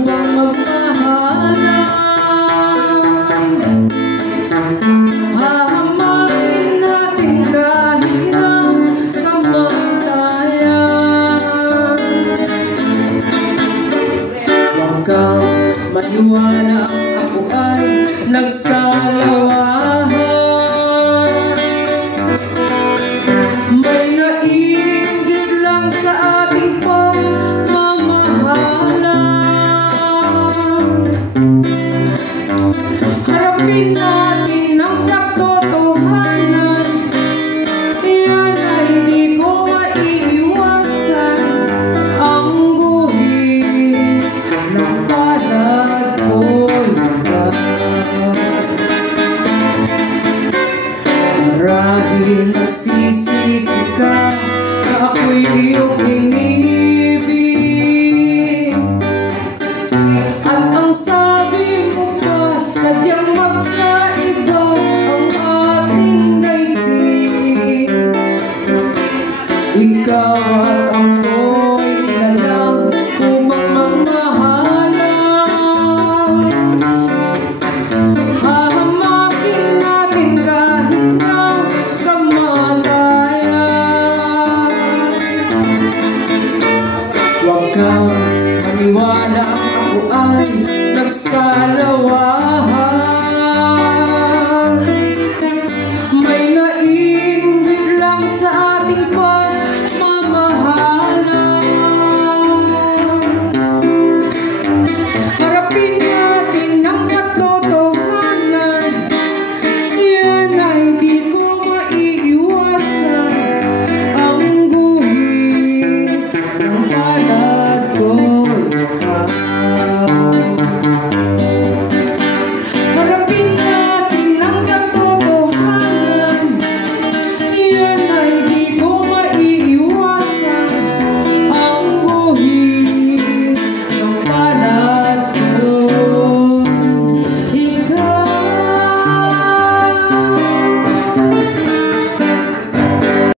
bang magmahalan? Hahamakin natin kahit ng kamatayan. Huwag kang maniwala, ako ay nagsalawahan. May naiinggit lang sa ating pagmamahalan. Harapin natin ang katotohanan, yan ay di ko maiiwasan. Ang guhit ng palad ko'y iba. Marahil nagsisisi ka na ako'y iyong inibig, at ang sabi mo pa sadyang magkaiba ang ating daigdig. Ikaw at ako'y nilalang upang magmahalan. Hahamakin natin kahit ng kamatayan. Huwag kang maniwala,